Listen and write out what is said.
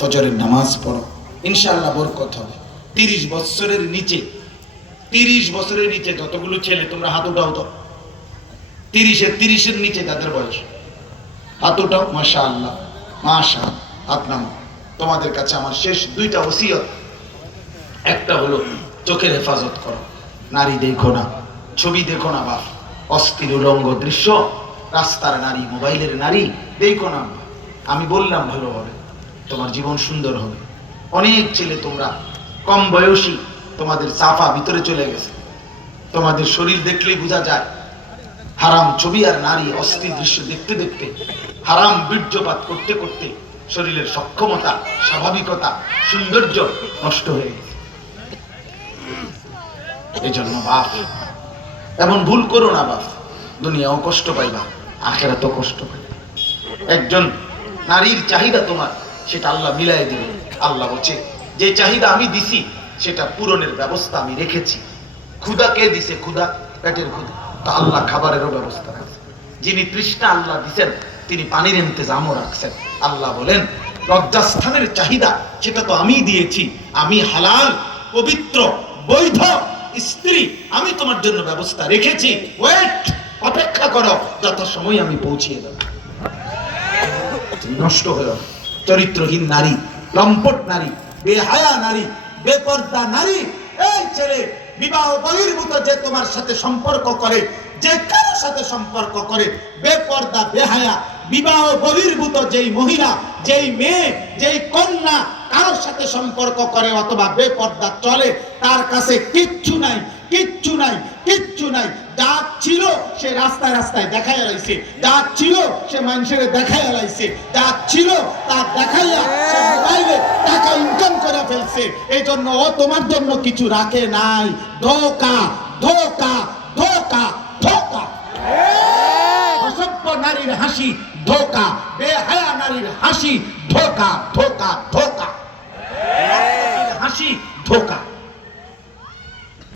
ফজরের নামাজ পড়ো, ইনশাআল্লাহ বরকত হবে। 30 বছরের নিচে 30 বছরের নিচে যতগুলো ছেলে তোমরা হাত উঠাও তো, 30-এর নিচে যাদের বয়স হাত উঠাও। মাশাআল্লাহ মাশাআল্লাহ, হাত নামাও। তোমাদের কাছে আমার শেষ দুইটা ওসিয়ত। একটা হলো চোখের হেফাজত করো, নারী দেখো না, ছবি দেখো না বাপ, অস্থির উলঙ্গ দৃশ্য, রাস্তার নারী, মোবাইলের নারী দেখো না। আমি বললাম ভালোভাবে, তোমার জীবন সুন্দর হবে। অনেক ছেলে তোমরা কম বয়সী, তোমাদের চাপা ভিতরে চলে গেছে, তোমাদের শরীর দেখলেই বোঝা যায়। হারাম ছবি আর নারী অস্থির দৃশ্য দেখতে দেখতে, হারাম বীর্যপাত করতে করতে শরীরের সক্ষমতা, স্বাভাবিকতা, সৌন্দর্য নষ্ট হয়ে গেছে। এই জন্য বাপ এমন ভুল করো না বাপ, দুনিয়াও কষ্ট পাইবা, আখেরাতেও কষ্ট পাইবা। একজন নারীর চাহিদা তোমার, সেটা আল্লাহ মিলাই দিবে। আল্লাহ বলছে যে চাহিদা আমি দিছি সেটা পূরণের ব্যবস্থা আমি রেখেছি। ক্ষুধা কে দিছে? ক্ষুধা, পেটের ক্ষুধা, তা আল্লাহ খাবারেরও ব্যবস্থা রাখছে। যিনি তৃষ্ণা আল্লাহ দিছেন তিনি পানির ইন্তজামও রাখছেন। আল্লাহ বলেন লজ্জাস্থানের চাহিদা সেটা তো আমি দিয়েছি, আমি হালাল পবিত্র বৈধ স্ত্রী আমি তোমার জন্য ব্যবস্থা রেখেছি। ওয়েট, অপেক্ষা করো, যথাসময় আমি পৌঁছিয়ে দেব। নষ্ট হলো চরিত্রহীন নারী, লম্পট নারী, বেহায়া নারী, বেপর্দা নারী। এই ছেলে বিবাহ বহির্ভূত যে তোমার সাথে সম্পর্ক করে, যে কারোর সাথে সম্পর্ক করে, বেপর্দা বেহায়া বিবাহ বহির্ভূত যেই মহিলা, যেই মেয়ে, যেই কন্যা কারোর সাথে সম্পর্ক করে অথবা বেপর্দা চলে, তার কাছে কিচ্ছু নাই, কিচ্ছু নাই, কিচ্ছু নাই। যা ছিল সে রাস্তায় রাস্তায় দেখাইয়া লাইছে, যা ছিল সে মানুষের দেখাইয়া লাইছে, যা ছিল তা দেখাইয়া সে মোবাইলে টাকা ইনকাম করে ফেলছে। এই জন্য ও তোমার জন্য কিছু রাখে নাই। ধোঁকা ধোঁকা ধোঁকা ধোঁকা। অসভ্য নারীর হাসি ধোঁকা, বেহায়া নারীর হাসি ধোঁকা ধোঁকা ধোঁকা, হাসি ধোঁকা।